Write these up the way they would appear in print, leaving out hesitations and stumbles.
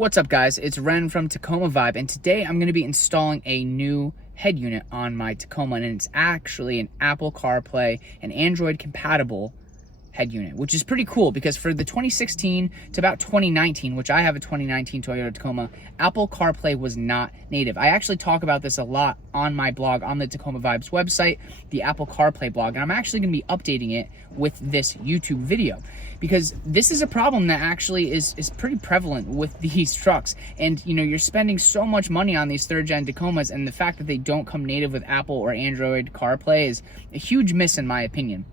What's up, guys? It's Ren from Tacoma Vibe, and today I'm going to be installing a new head unit on my Tacoma, and it's actually an Apple CarPlay and Android compatible head unit, which is pretty cool because for the 2016 to about 2019, which I have a 2019 Toyota Tacoma, Apple CarPlay was not native. I actually talk about this a lot on my blog on the Tacoma Vibes website, the Apple CarPlay blog, and I'm actually going to be updating it with this YouTube video because this is a problem that actually is pretty prevalent with these trucks. And you know, you're spending so much money on these third-gen Tacomas, and the fact that they don't come native with Apple or Android CarPlay is a huge miss in my opinion.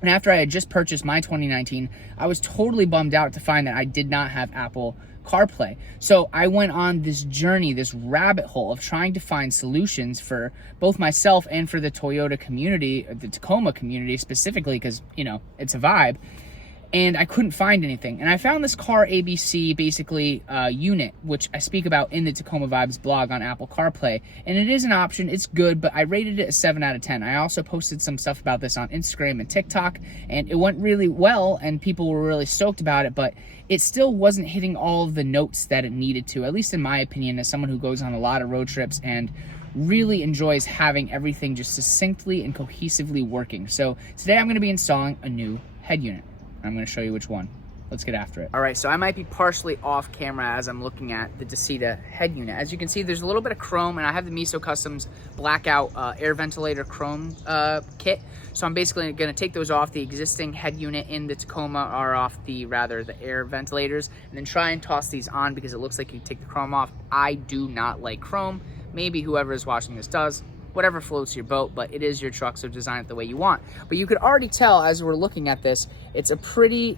And after I had just purchased my 2019, I was totally bummed out to find that I did not have Apple CarPlay. So I went on this journey, this rabbit hole of trying to find solutions for both myself and for the Toyota community, the Tacoma community specifically, because, you know, it's a vibe. And I couldn't find anything. And I found this Car ABC, basically, unit, which I speak about in the Tacoma Vibes blog on Apple CarPlay. And it is an option. It's good, but I rated it a 7 out of 10. I also posted some stuff about this on Instagram and TikTok, and it went really well, and people were really stoked about it, but it still wasn't hitting all of the notes that it needed to, at least in my opinion, as someone who goes on a lot of road trips and really enjoys having everything just succinctly and cohesively working. So today I'm going to be installing a new head unit. I'm going to show you which one. Let's get after it. All right, so I might be partially off camera as I'm looking at the Dasaita head unit. As you can see, there's a little bit of chrome, and I have the Miso Customs blackout air ventilator chrome kit. So I'm basically going to take those off. The existing head unit in the Tacoma are off the air ventilators, and then try and toss these on because it looks like you take the chrome off. I do not like chrome. Maybe whoever is watching this does. Whatever floats your boat, but it is your truck, so design it the way you want. But you could already tell as we're looking at this, it's a pretty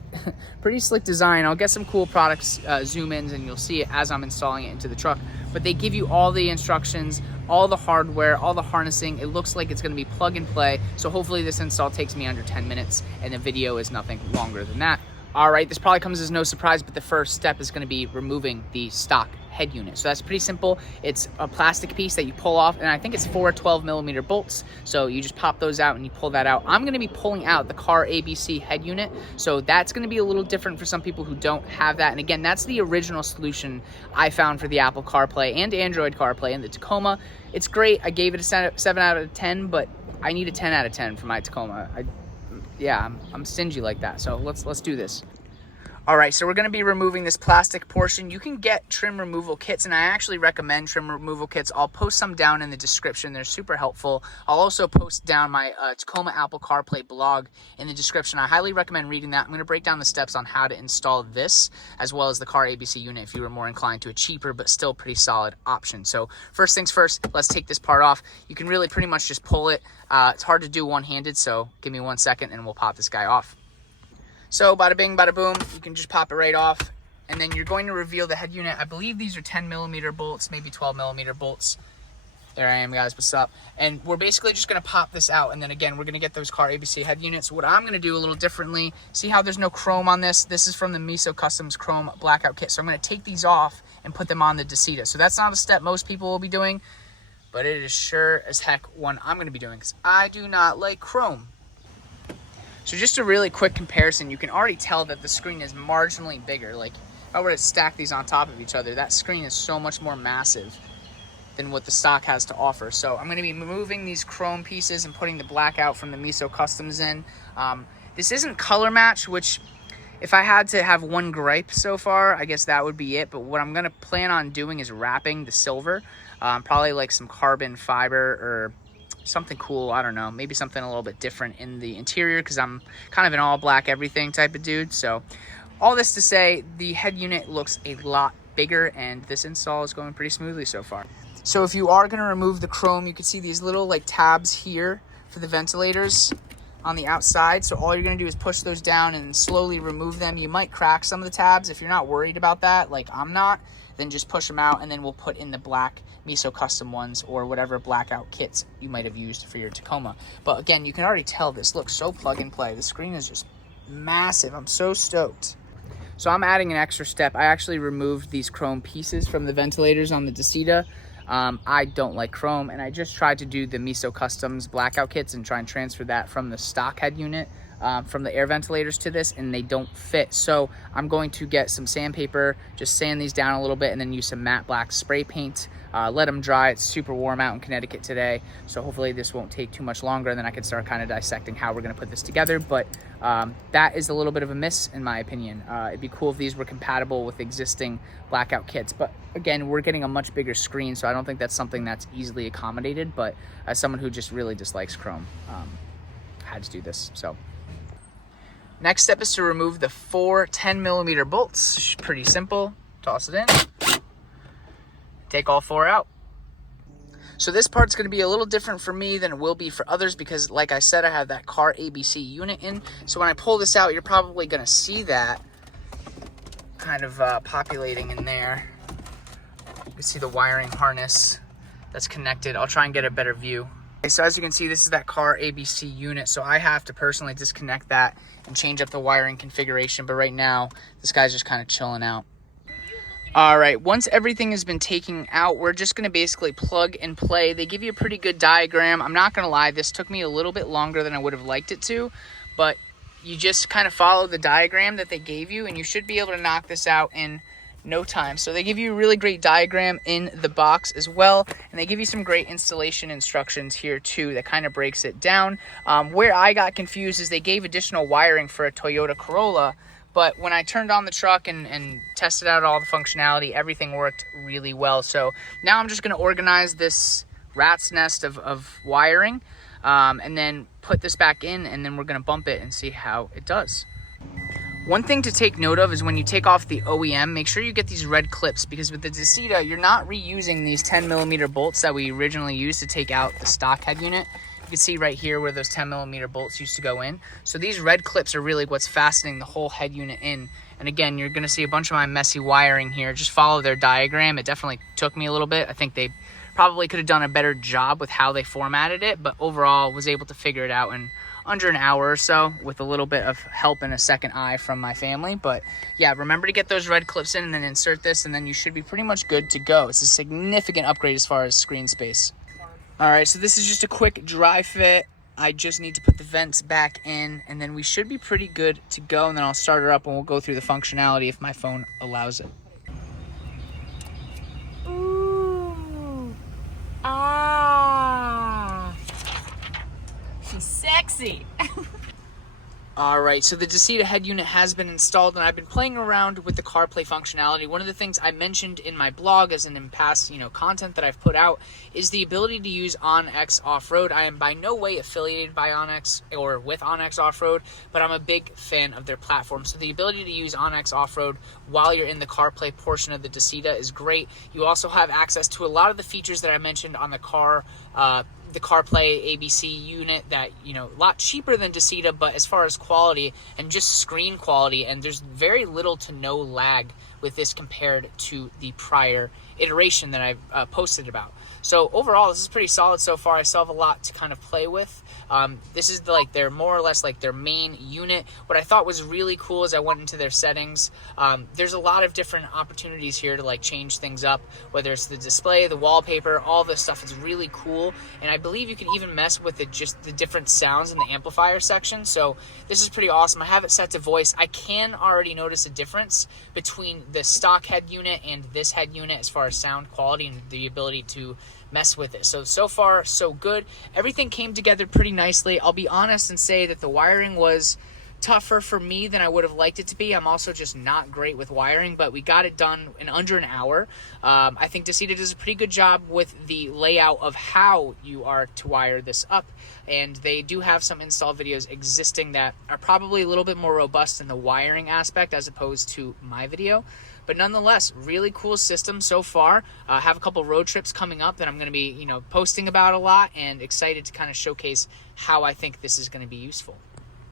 slick design. I'll get some cool products zoom-ins, and you'll see it as I'm installing it into the truck. But they give you all the instructions, all the hardware, all the harnessing. It looks like it's going to be plug and play, so hopefully this install takes me under 10 minutes, and the video is nothing longer than that. All right, this probably comes as no surprise, but the first step is going to be removing the stock head unit. So that's pretty simple. It's a plastic piece that you pull off, and I think it's 4 12-millimeter bolts. So you just pop those out and you pull that out. I'm going to be pulling out the Car ABC head unit, so that's going to be a little different for some people who don't have that. And again, that's the original solution I found for the Apple CarPlay and Android CarPlay in the Tacoma. It's great. I gave it a 7 out of 10, but I need a 10 out of 10 for my Tacoma. I'm stingy like that. So let's do this. All right, so we're going to be removing this plastic portion. You can get trim removal kits, and I actually recommend trim removal kits. I'll post some down in the description. They're super helpful. I'll also post down my Tacoma Apple CarPlay blog in the description. I highly recommend reading that. I'm going to break down the steps on how to install this, as well as the Car ABC unit if you were more inclined to a cheaper but still pretty solid option. So first things first, let's take this part off. You can really pretty much just pull it. It's hard to do one-handed, so give me 1 second and we'll pop this guy off. So bada bing, bada boom, you can just pop it right off. And then you're going to reveal the head unit. I believe these are 10-millimeter bolts, maybe 12-millimeter bolts. There I am, guys, what's up? And we're basically just gonna pop this out. And then again, we're gonna get those Car ABC head units. What I'm gonna do a little differently, see how there's no chrome on this? This is from the Miso Customs Chrome Blackout Kit. So I'm gonna take these off and put them on the Dasaita. So that's not a step most people will be doing, but it is sure as heck one I'm gonna be doing because I do not like chrome. So just a really quick comparison, you can already tell that the screen is marginally bigger. Like if I were to stack these on top of each other, that screen is so much more massive than what the stock has to offer. So I'm going to be removing these chrome pieces and putting the blackout from the Miso Customs in. This isn't color match, which if I had to have one gripe so far, I guess that would be it. But what I'm going to plan on doing is wrapping the silver, probably like some carbon fiber or something cool, I don't know, maybe something a little bit different in the interior because I'm kind of an all black everything type of dude. So all this to say, the head unit looks a lot bigger and this install is going pretty smoothly so far. So if you are going to remove the chrome, you can see these little like tabs here for the ventilators on the outside. So all you're going to do is push those down and slowly remove them. You might crack some of the tabs. If you're not worried about that, like I'm not, then just push them out and then we'll put in the black Miso Custom ones or whatever blackout kits you might have used for your Tacoma. But again, you can already tell this looks so plug and play. The screen is just massive. I'm so stoked. So I'm adding an extra step. I actually removed these chrome pieces from the ventilators on the Dasaita. I don't like chrome, and I just tried to do the Miso Customs blackout kits and try and transfer that from the stock head unit from the air ventilators to this, and they don't fit. So I'm going to get some sandpaper, just sand these down a little bit, and then use some matte black spray paint. Let them dry. It's super warm out in Connecticut today, so hopefully this won't take too much longer, and then I can start kind of dissecting how we're going to put this together. But that is a little bit of a miss in my opinion. It'd be cool if these were compatible with existing blackout kits, but again, we're getting a much bigger screen, so I don't think that's something that's easily accommodated. But as someone who just really dislikes chrome, had to do this. So next step is to remove the 4 10mm bolts. Pretty simple. Toss it in. Take all 4 out. So this part's going to be a little different for me than it will be for others because, like I said, I have that car ABC unit in. So when I pull this out, you're probably going to see that kind of populating in there. You can see the wiring harness that's connected. I'll try and get a better view. Okay, so as you can see, this is that car ABC unit. So I have to personally disconnect that and change up the wiring configuration. But right now, this guy's just kind of chilling out. All right, once everything has been taken out, we're just gonna basically plug and play. They give you a pretty good diagram. I'm not gonna lie, this took me a little bit longer than I would have liked it to, but you just kind of follow the diagram that they gave you and you should be able to knock this out in no time. So they give you a really great diagram in the box as well, and they give you some great installation instructions here too that kind of breaks it down. Where I got confused is they gave additional wiring for a Toyota Corolla, but when I turned on the truck and tested out all the functionality, everything worked really well. So now I'm just going to organize this rat's nest of wiring and then put this back in, and then we're going to bump it and see how it does. One thing to take note of is when you take off the OEM, make sure you get these red clips, because with the Dasaita, you're not reusing these 10mm bolts that we originally used to take out the stock head unit. You can see right here where those 10mm bolts used to go in. So these red clips are really what's fastening the whole head unit in. And again, you're gonna see a bunch of my messy wiring here. Just follow their diagram. It definitely took me a little bit. I think they probably could have done a better job with how they formatted it, but overall was able to figure it out in under an hour or so with a little bit of help and a second eye from my family. But yeah, remember to get those red clips in and then insert this, and then you should be pretty much good to go. It's a significant upgrade as far as screen space. All right, so this is just a quick dry fit. I just need to put the vents back in, and then we should be pretty good to go, and then I'll start her up and we'll go through the functionality if my phone allows it. Ooh. Ah. She's sexy. All right, so the Dasaita head unit has been installed, and I've been playing around with the CarPlay functionality. One of the things I mentioned in my blog, as in past content that I've put out, is the ability to use OnX Off-Road. I am by no way affiliated by OnX or with OnX Off-Road, but I'm a big fan of their platform. So the ability to use OnX Off-Road while you're in the CarPlay portion of the Dasaita is great. You also have access to a lot of the features that I mentioned on the CarPlay ABC unit that, a lot cheaper than Dasaita, but as far as quality and just screen quality, and there's very little to no lag with this compared to the prior iteration that I've posted about. So overall, this is pretty solid so far. I still have a lot to kind of play with. This is their more or less their main unit. What I thought was really cool as I went into their settings, there's a lot of different opportunities here to change things up, whether it's the display, the wallpaper, all this stuff is really cool. And I believe you can even mess with just the different sounds in the amplifier section. So this is pretty awesome. I have it set to voice. I can already notice a difference between the stock head unit and this head unit as far as sound quality and the ability to mess with it. So far, so good. Everything came together pretty nicely. I'll be honest and say that the wiring was tougher for me than I would have liked it to be. I'm also just not great with wiring, but we got it done in under an hour. I think Dasaita does a pretty good job with the layout of how you are to wire this up, and they do have some install videos existing that are probably a little bit more robust in the wiring aspect as opposed to my video. But nonetheless, really cool system so far. I have a couple road trips coming up that I'm going to be, posting about a lot, and excited to kind of showcase how I think this is going to be useful.